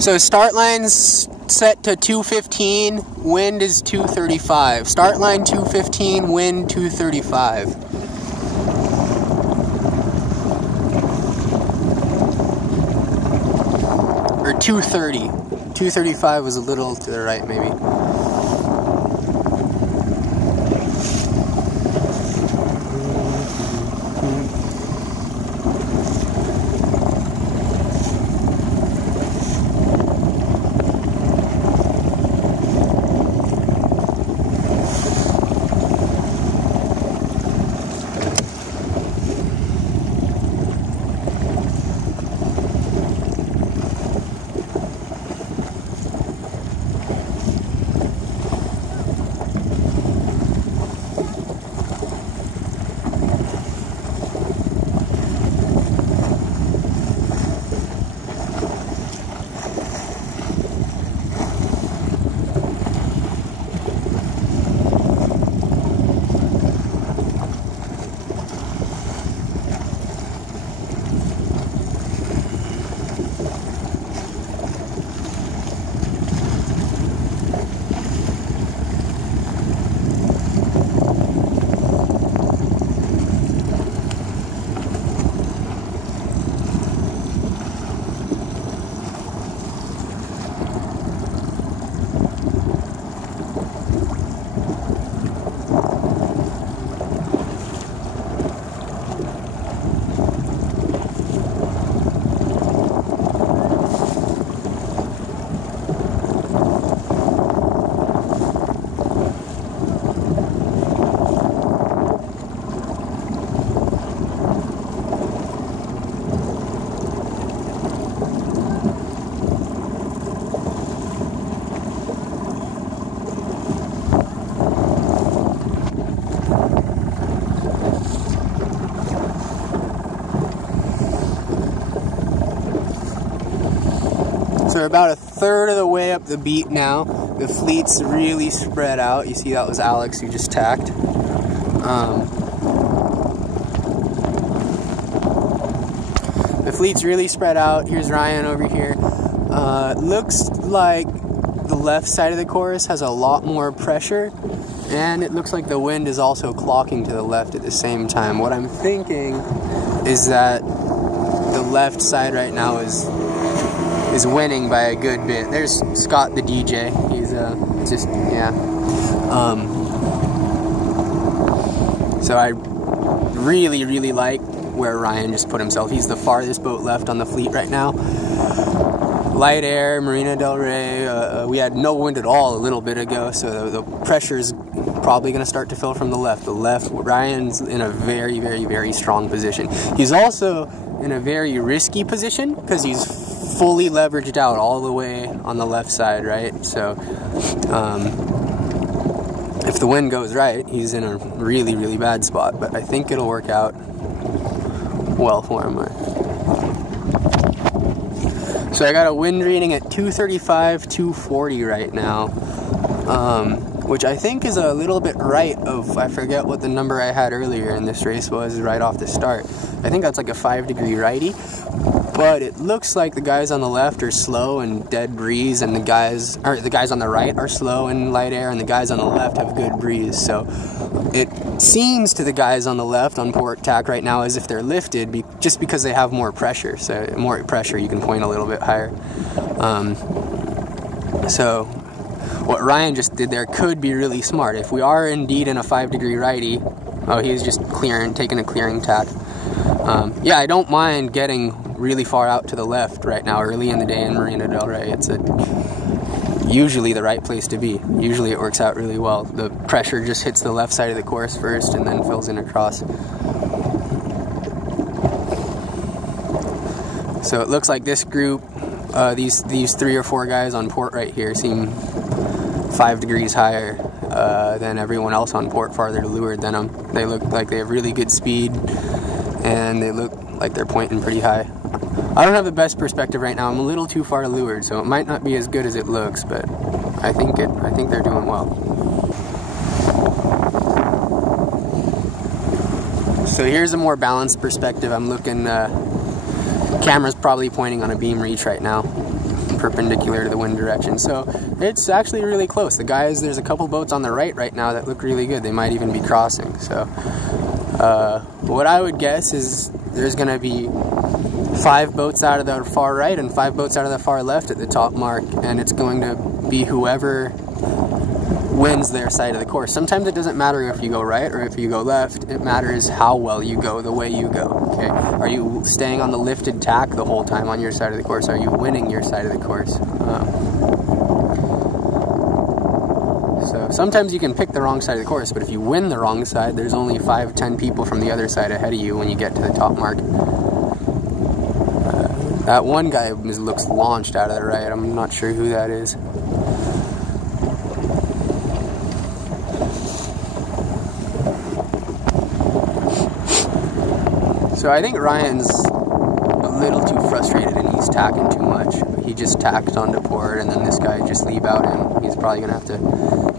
So start line's set to 215, wind is 235. Start line 215, wind 235. Or 230. 235 was a little to the right, maybe. So we're about a third of the way up the beat now. The fleet's really spread out. You see that was Alex who just tacked. The fleet's really spread out. Here's Ryan over here. Looks like the left side of the course has a lot more pressure, and it looks like the wind is also clocking to the left at the same time. What I'm thinking is that the left side right now is winning by a good bit. There's Scott the DJ. He's just, yeah. So I really, really like where Ryan just put himself. He's the farthest boat left on the fleet right now. Light air, Marina del Rey. We had no wind at all a little bit ago, so the pressure's probably going to start to fill from the left. Ryan's in a very, very, very strong position. He's also in a very risky position because he's fully leveraged out all the way on the left side, right? So if the wind goes right, he's in a really, really bad spot, but I think it'll work out well for him. So I got a wind reading at 235, 240 right now, which I think is a little bit right of, I forget what the number I had earlier in this race was right off the start. I think that's like a 5-degree righty. But it looks like the guys on the left are slow and dead breeze, and the guys on the right are slow and light air, and the guys on the left have good breeze. So it seems to the guys on the left on port tack right now as if they're lifted just because they have more pressure. So more pressure, you can point a little bit higher. So what Ryan just did there could be really smart. If we are indeed in a 5-degree righty, oh, he's just taking a clearing tack. Yeah, I don't mind getting really far out to the left right now, early in the day in Marina del Rey. It's usually the right place to be. Usually it works out really well. The pressure just hits the left side of the course first and then fills in across. So it looks like this group, these 3 or 4 guys on port right here seem 5 degrees higher than everyone else on port farther to leeward than them. They look like they have really good speed, and they look like they're pointing pretty high. I don't have the best perspective right now. I'm a little too far to leeward, so it might not be as good as it looks, but I think they're doing well. So here's a more balanced perspective. I'm looking, camera's probably pointing on a beam reach right now, perpendicular to the wind direction. So it's actually really close. The guys, there's a couple boats on the right now that look really good. They might even be crossing. So what I would guess is there's going to be 5 boats out of the far right and 5 boats out of the far left at the top mark, and it's going to be whoever wins their side of the course. Sometimes it doesn't matter if you go right or if you go left. It matters how well you go, the way you go. Okay, are you staying on the lifted tack the whole time on your side of the course? Are you winning your side of the course? So sometimes you can pick the wrong side of the course, but if you win the wrong side, there's only 5-10 people from the other side ahead of you when you get to the top mark. That one guy looks launched out of the right. I'm not sure who that is. So I think Ryan's a little too frustrated and he's tacking too much. He just tacked onto port, and then this guy just leave out, and he's probably going to have to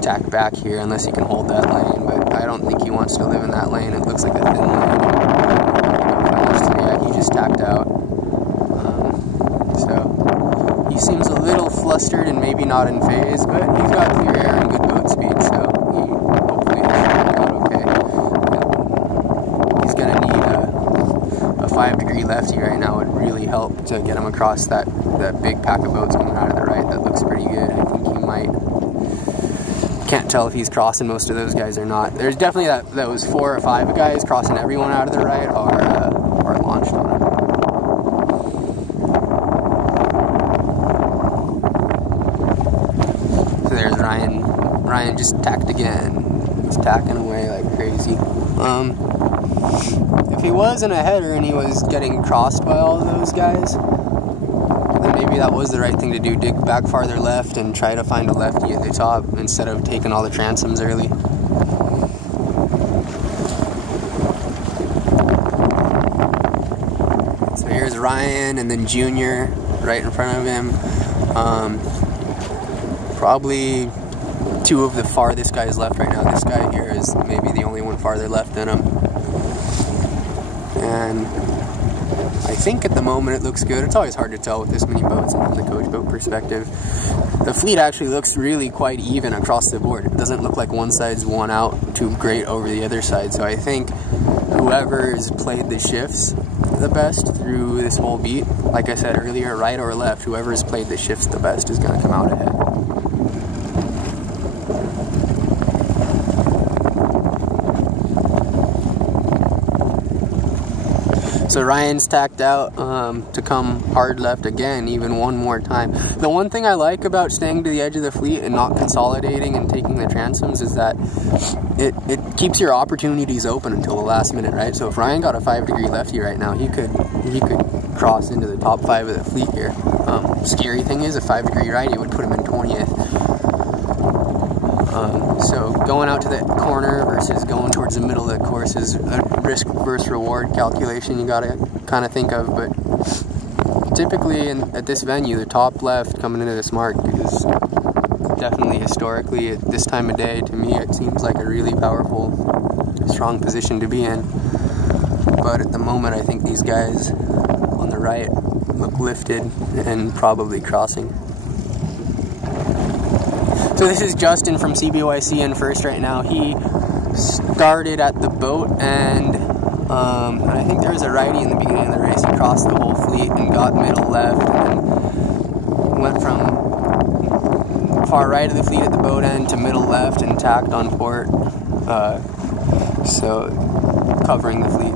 tack back here unless he can hold that lane. But I don't think he wants to live in that lane. It looks like a thin lane. So yeah, he just tacked out. So he seems a little flustered and maybe not in phase, but he's got clear air and good boat speed, so he hopefully should work out okay. He's going to need a 5-degree lefty right now. Would really help to get him across that big pack of boats coming out of the right. That looks pretty good. I think he might. Can't tell if he's crossing most of those guys or not. There's definitely those 4 or 5 guys crossing everyone out of the right are launched on it. So there's Ryan. Ryan just tacked again. He's tacking away like crazy. If he was in a header and he was getting crossed by all of those guys, then maybe that was the right thing to do. Dig back farther left and try to find a lefty at the top instead of taking all the transoms early. So here's Ryan and then Junior right in front of him. Probably 2 of the farthest guys left right now. This guy here is maybe the only one farther left than him. And I think at the moment it looks good. It's always hard to tell with this many boats from the coach boat perspective. The fleet actually looks really quite even across the board. It doesn't look like one side's won out too great over the other side. So I think whoever's played the shifts the best through this whole beat, like I said earlier, right or left, whoever's played the shifts the best is going to come out ahead. So Ryan's tacked out to come hard left again, even one more time. The one thing I like about staying to the edge of the fleet and not consolidating and taking the transoms is that it keeps your opportunities open until the last minute, right? So if Ryan got a 5-degree lefty right now, he could cross into the top 5 of the fleet here. Scary thing is, a 5-degree righty would put him in 20th. So going out to the corner versus going towards the middle of the course is a risk versus reward calculation you gotta kind of think of. But typically at this venue, the top left coming into this mark is definitely historically at this time of day, to me, it seems like a really powerful, strong position to be in. But at the moment, I think these guys on the right look lifted and probably crossing. So this is Justin from CBYC in first right now. He started at the boat, and I think there was a righty in the beginning of the race. He crossed the whole fleet and got middle left, and then went from far right of the fleet at the boat end to middle left and tacked on port. So covering the fleet,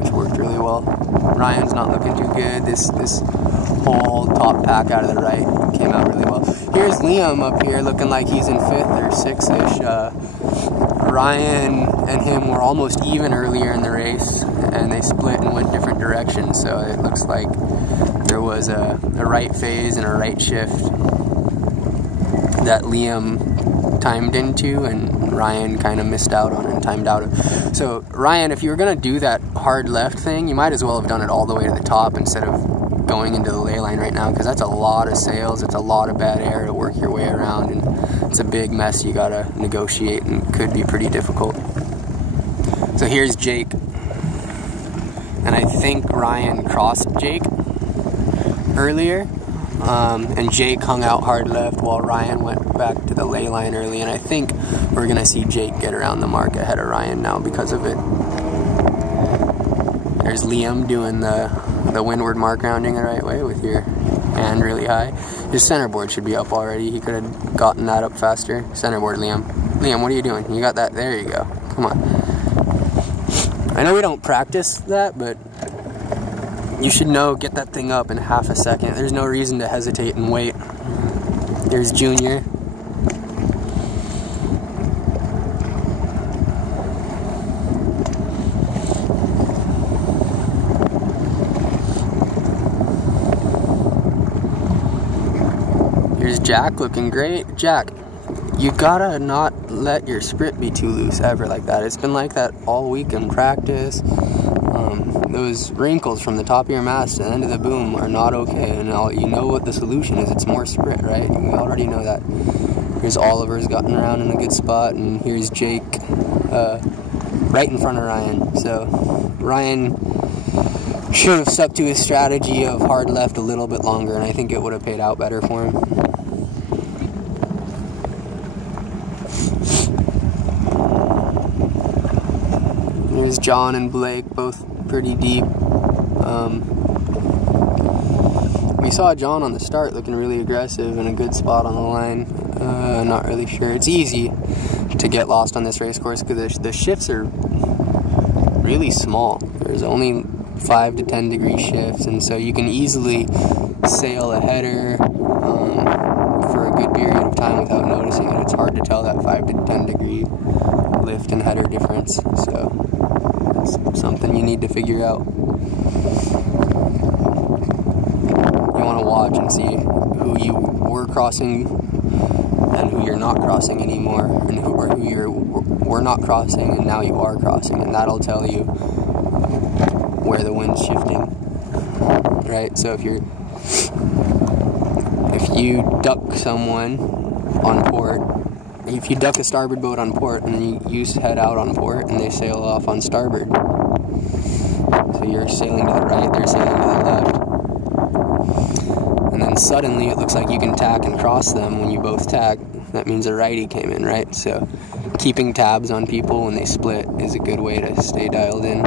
which worked really well. Ryan's not looking too good. This whole top pack out of the right came out really well. Here's Liam up here looking like he's in 5th or 6th-ish. Ryan and him were almost even earlier in the race, and they split and went different directions, so it looks like there was a right phase and a right shift that Liam timed into, and Ryan kind of missed out on and timed out of. So Ryan, if you were going to do that hard left thing, you might as well have done it all the way to the top instead of going into the ley line right now, because that's a lot of sails, it's a lot of bad air to work your way around, and it's a big mess you gotta negotiate and could be pretty difficult. So here's Jake, and I think Ryan crossed Jake earlier. and Jake hung out hard left while Ryan went back to the ley line early, and I think we're going to see Jake get around the mark ahead of Ryan now because of it. There's Liam doing the windward mark rounding the right way with your hand really high. His centerboard should be up already. He could have gotten that up faster. Centerboard, Liam. Liam, what are you doing? You got that? There you go. Come on. I know we don't practice that, but you should know, get that thing up in half a second. There's no reason to hesitate and wait. There's Junior. Here's Jack looking great. Jack, you gotta not let your sprit be too loose ever like that. It's been like that all week in practice. Those wrinkles from the top of your mast to the end of the boom are not okay, and you know what the solution is. It's more sprit, right? We already know that. Here's Oliver's gotten around in a good spot, and here's Jake right in front of Ryan. So Ryan should have stuck to his strategy of hard left a little bit longer, and I think it would have paid out better for him. There's John and Blake, both pretty deep. We saw John on the start looking really aggressive in a good spot on the line. Not really sure. It's easy to get lost on this race course because the shifts are really small. There's only 5 to 10 degree shifts, and so you can easily sail a header for a good period of time without noticing it. It's hard to tell that 5 to 10 degree lift and header difference. So something you need to figure out. You want to watch and see who you were crossing and who you're not crossing anymore, and who you were not crossing and now you are crossing, and that'll tell you where the wind's shifting, right? So if you duck someone on port, if you duck a starboard boat on port and you head out on port and they sail off on starboard, so you're sailing to the right, they're sailing to the left, and then suddenly it looks like you can tack and cross them when you both tack, that means a righty came in, right? So keeping tabs on people when they split is a good way to stay dialed in.